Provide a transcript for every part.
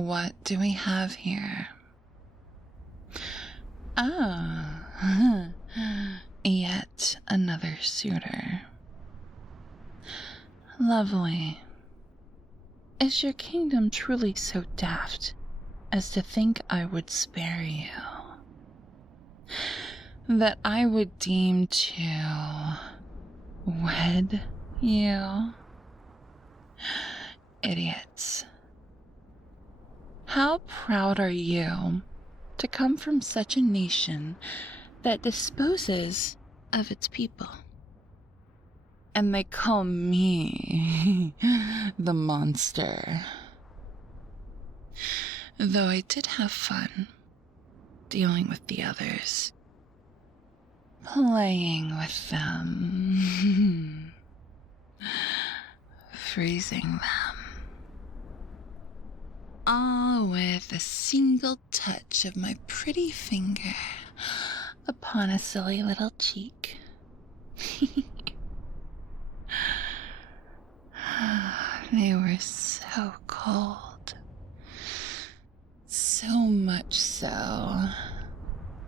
what do we have here? Ah, yet another suitor. Lovely. Is your kingdom truly so daft as to think I would spare you? That I would deem to wed you? Idiots. How proud are you to come from such a nation that disposes of its people? And they call me the monster. Though I did have fun dealing with the others, playing with them, freezing them, all with a single touch of my pretty finger upon a silly little cheek. They were so cold, so much so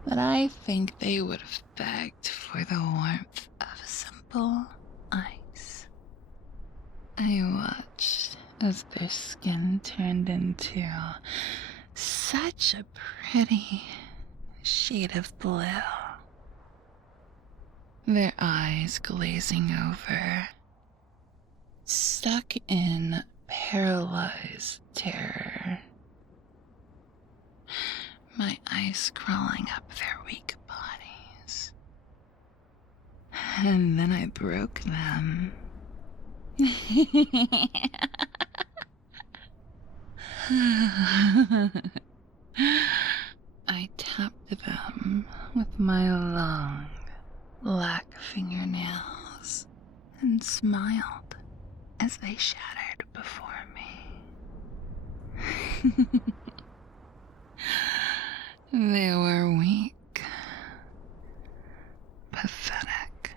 that I think they would have begged for the warmth of a simple ice. I watched as their skin turned into such a pretty shade of blue, their eyes glazing over, stuck in paralyzed terror, my ice crawling up their weak bodies. And then I broke them. I tapped them with my long, black fingernails and smiled as they shattered before me. They were weak, pathetic,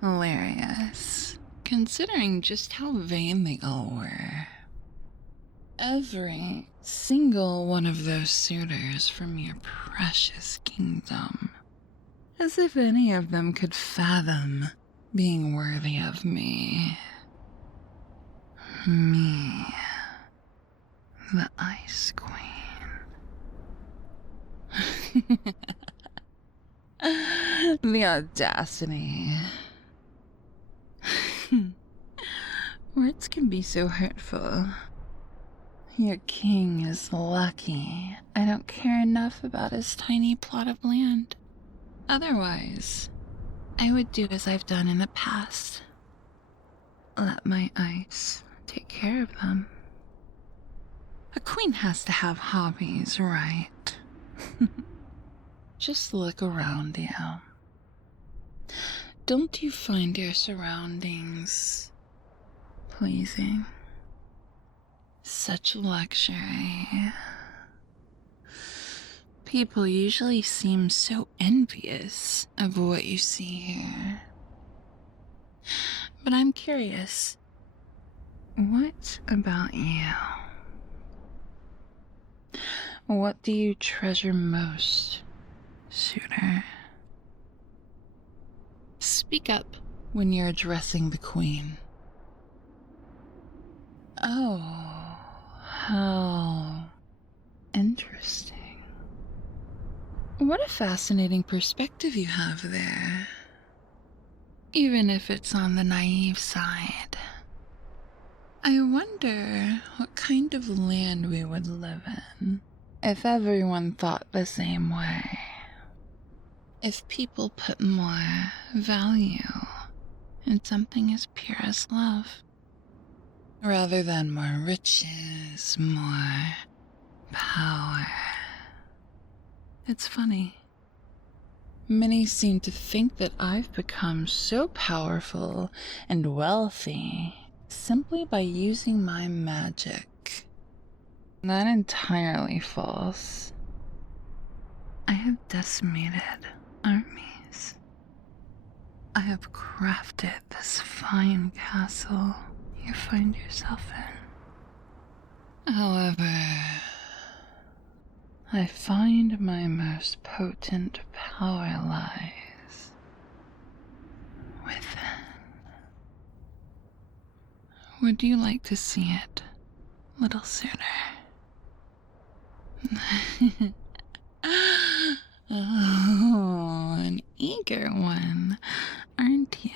hilarious, considering just how vain they all were. Every single one of those suitors from your precious kingdom, as if any of them could fathom being worthy of me. Me, the Ice Queen. The audacity. Words can be so hurtful. Your king is lucky I don't care enough about his tiny plot of land. Otherwise, I would do as I've done in the past. Let my ice take care of them. A queen has to have hobbies, right? Just look around you. Don't you find your surroundings pleasing? Such luxury. People usually seem so envious of what you see here. But I'm curious, what about you? What do you treasure most, suitor? Speak up when you're addressing the queen. Oh, how interesting. What a fascinating perspective you have there. Even if it's on the naive side. I wonder what kind of land we would live in if everyone thought the same way. If people put more value in something as pure as love, rather than more riches, more power. It's funny. Many seem to think that I've become so powerful and wealthy simply by using my magic. Not entirely false. I have decimated armies. I have crafted this fine castle you find yourself However, I find my most potent power lies within. Would you like to see it, little suitor? Oh, an eager one, aren't you?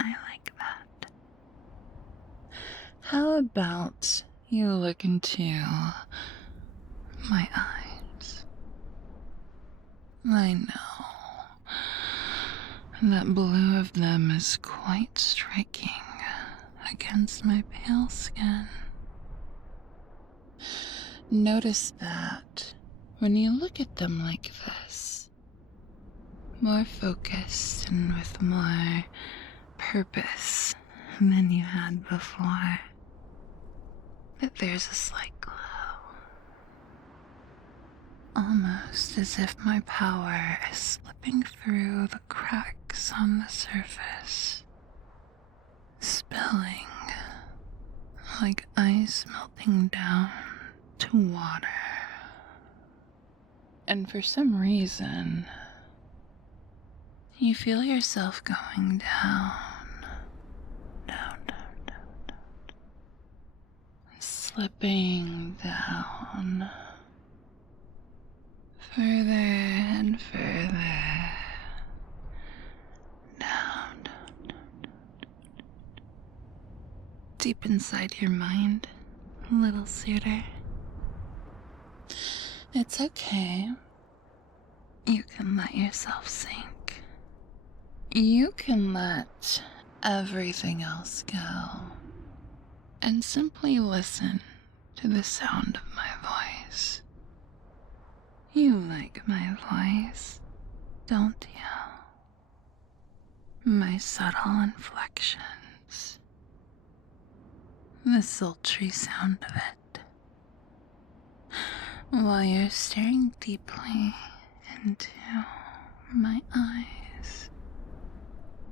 I like that. How about you look into my eyes? I know that blue of them is quite striking against my pale skin. Notice that when you look at them like this, more focused and with more purpose than you had before, that there's a slight glow. Almost as if my power is slipping through the cracks on the surface, spilling like ice melting down to water. And for some reason, you feel yourself going down, slipping down, further and further, down, deep inside your mind, little suitor. It's okay. You can let yourself sink. You can let everything else go and simply listen to the sound of my voice. You like my voice, don't you? My subtle inflections, the sultry sound of it, while you're staring deeply into my eyes,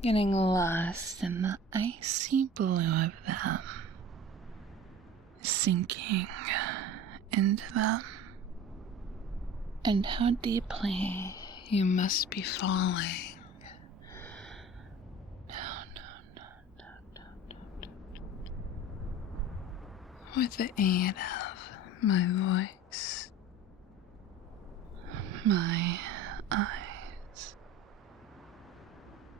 getting lost in the icy blue of them, sinking into them, and how deeply you must be falling. Down. With the aid of my voice, my eyes.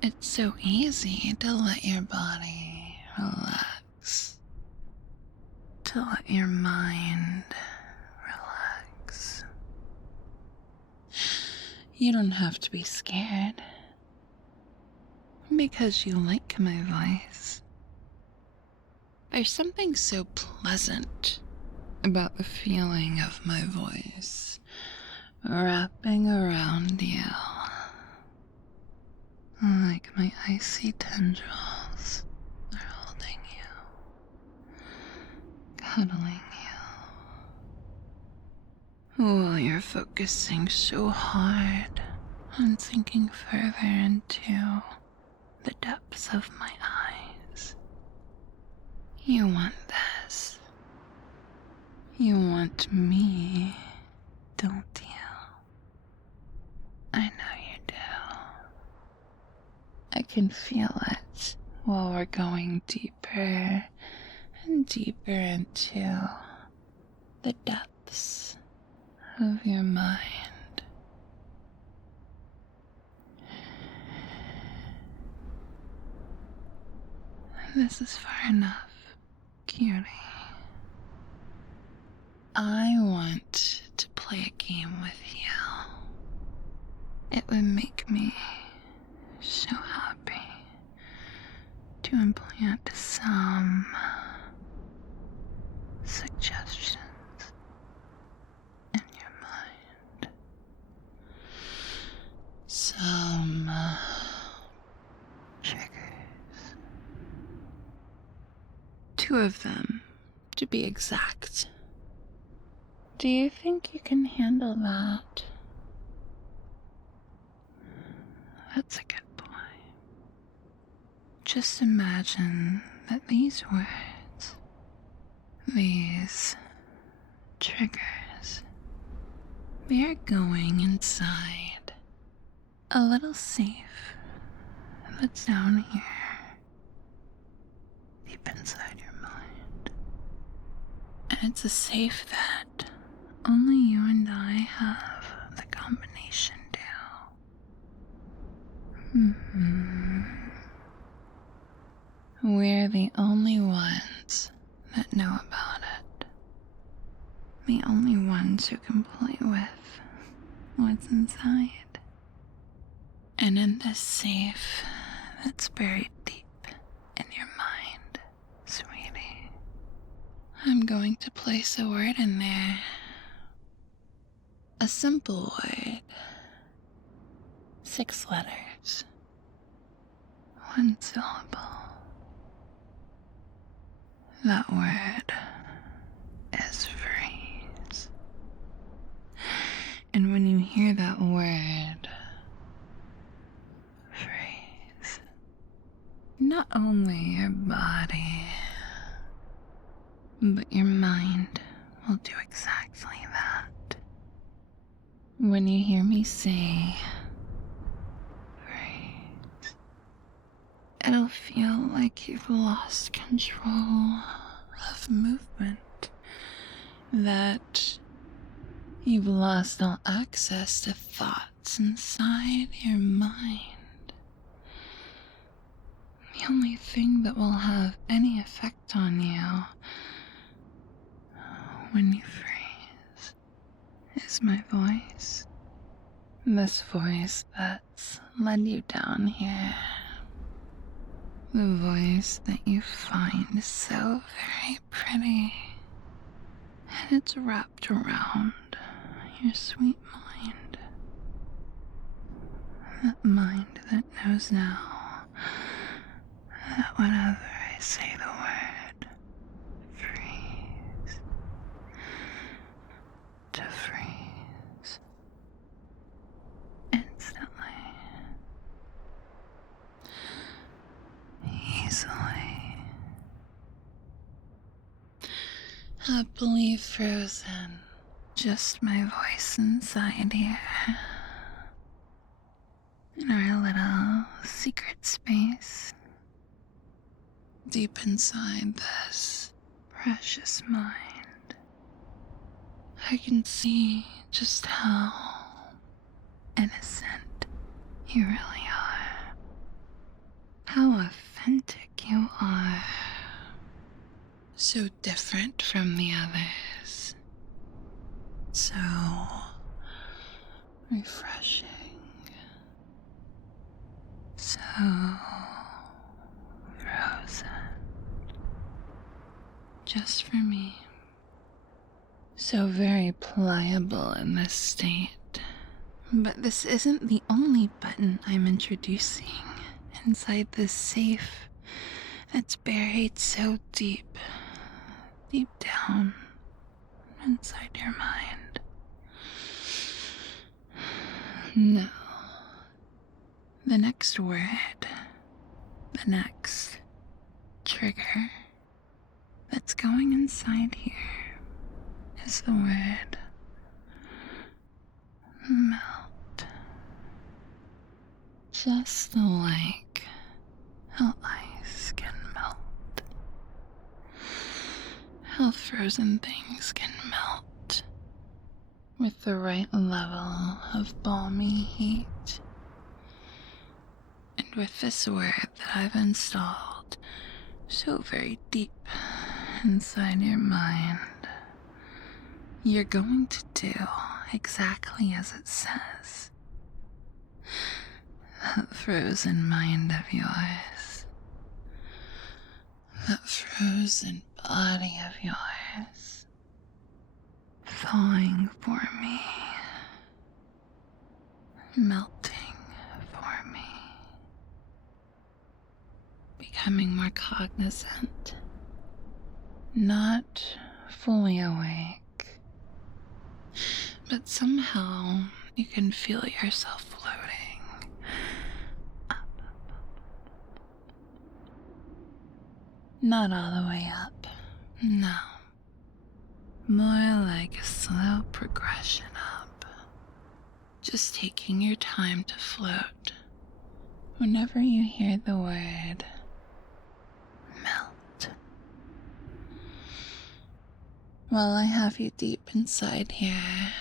It's so easy to let your body relax, to let your mind relax. You don't have to be scared because you like my voice. There's something so pleasant about the feeling of my voice wrapping around you, like my icy tendrils are holding you, cuddling you, while you're focusing so hard on sinking further into the depths of my eyes. You want this. You want me, don't you? I know you do. I can feel it while we're going deeper and deeper into the depths of your mind. This is far enough, cutie. I want to play a game with you. It would make me so happy to implant some suggestions in your mind. Some triggers. 2 of them, to be exact. Do you think you can handle that? That's a good boy. Just imagine that these words these triggers, we are going inside a little safe that's down here, deep inside your mind. And it's a safe that only you and I have the combination to. We're the only ones that know about it. The only ones who can play with what's inside. And in this safe that's buried deep in your mind, sweetie, I'm going to place a word in there. A simple word. 6 letters. 1 syllable. That word is freeze. And when you hear that word, freeze, not only your body, but your mind will do exactly that. When you hear me say, freeze, it'll feel like you've lost control of movement, that you've lost all access to thoughts inside your mind. The only thing that will have any effect on you when you freeze is my voice. This voice that's led you down here. The voice that you find so very pretty. And it's wrapped around your sweet mind. That mind that knows now that whenever I say the word freeze, to freeze instantly, easily, happily frozen, just my voice inside here, in our little secret space, deep inside this precious mind. I can see just how innocent you really are, how authentic you are, so different from the others, so refreshing, so frozen, just for me. So very pliable in this state. But this isn't the only button I'm introducing inside this safe that's buried so deep, deep down inside your mind. No. The next word, the next trigger that's going inside here is the word melt. Just like how ice can melt, how frozen things can melt with the right level of balmy heat. And with this word that I've installed so very deep inside your mind, you're going to do exactly as it says. That frozen mind of yours, that frozen body of yours, thawing for me, melting for me, becoming more cognizant, not fully awake, but somehow you can feel yourself floating up. Not all the way up, no, More like a slow progression up. Just taking your time to float. Whenever you hear the word melt. While I have you deep inside here,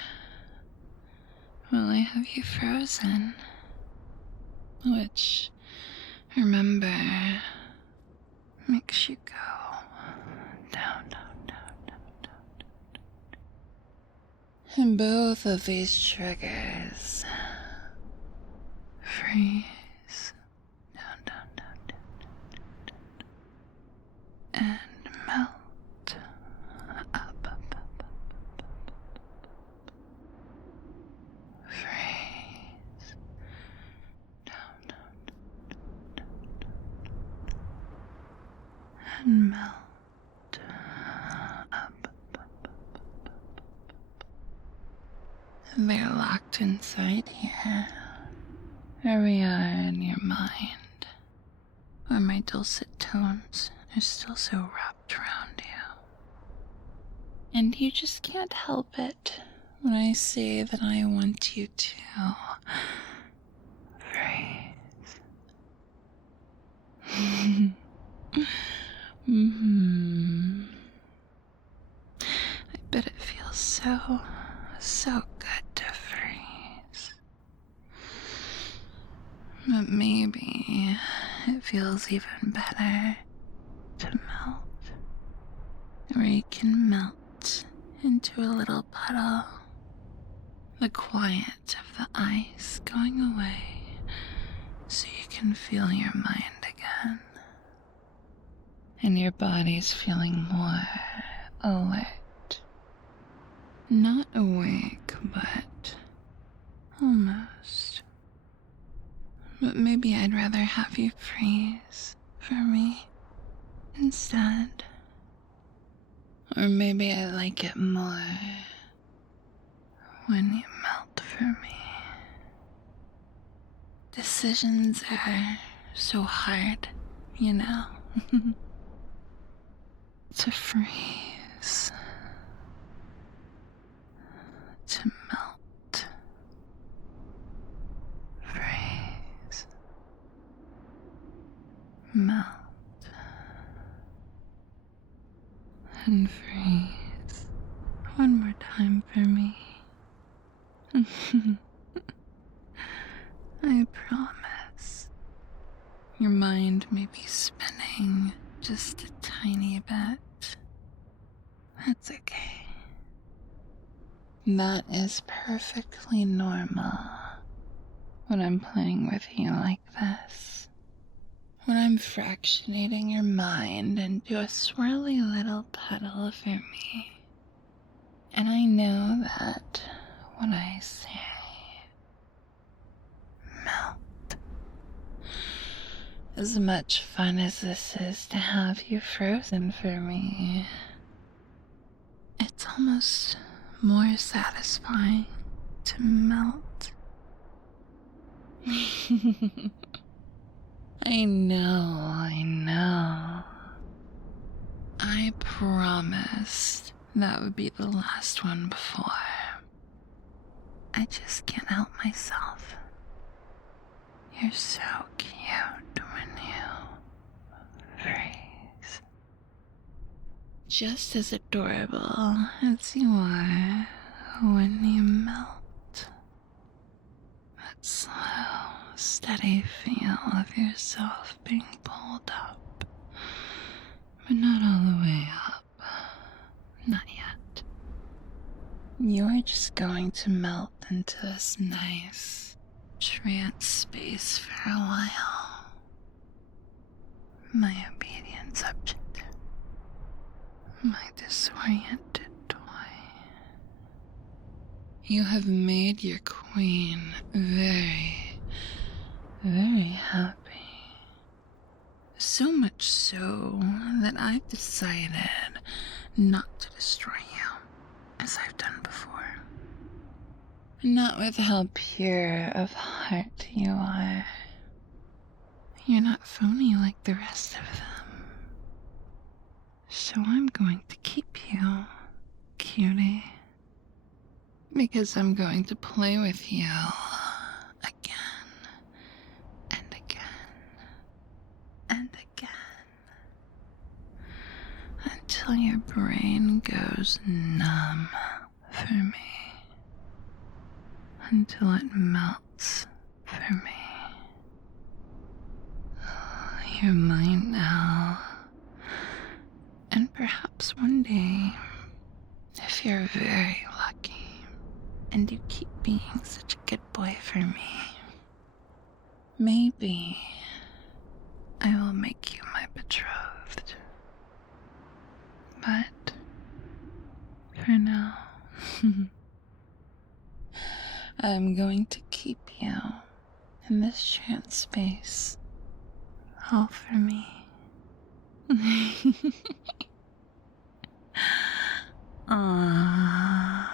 while I have you frozen, which, remember, makes you go down, down, down, down, down, down. And both of these triggers freeze down, down, down, down, down, down, down, and melt up, up, up, up, up, up. Freeze down, down, down, down, down, and melt up, up, up, up, up, up. They're locked inside here. There we are in your mind, where my dulcet tones are still so wrapped around you. And you just can't help it when I say that I want you to freeze. I bet it feels so good to freeze. But maybe it feels even better to melt. Where you can melt into a little puddle. The quiet of the ice going away so you can feel your mind again. And your body's feeling more alert. Not awake, but almost. But maybe I'd rather have you freeze for me instead. Or maybe I like it more when you melt for me. Decisions are so hard, you know. To freeze. To melt. Freeze. Melt. And freeze. One more time for me. I promise. Your mind may be spinning just a tiny bit. That's okay. That is perfectly normal when I'm playing with you like this. When I'm fractionating your mind into a swirly little puddle for me. And I know that when I say melt, as much fun as this is to have you frozen for me, it's almost more satisfying to melt. I know. I promised that would be the last one before. I just can't help myself. You're so cute when you freeze. Just as adorable as you are when you melt. That slow, steady feel of yourself being pulled up, but not all the way up. Not yet. You are just going to melt into this nice trance space for a while. My obedient subject. My disoriented toy. You have made your queen very, very happy. So much so that I've decided not to destroy you, as I've done before. Not with how pure of heart you are. You're not phony like the rest of them. So I'm going to keep you cutie. Because I'm going to play with you again and again and again until your brain goes numb for me, until it melts for me. You're mine now, and perhaps one day, if you're very lucky and you keep being such a good boy for me, maybe I will make you my betrothed. But for now, I'm going to keep you in this trance space, all for me. Aww,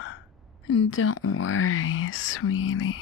don't worry, sweetie.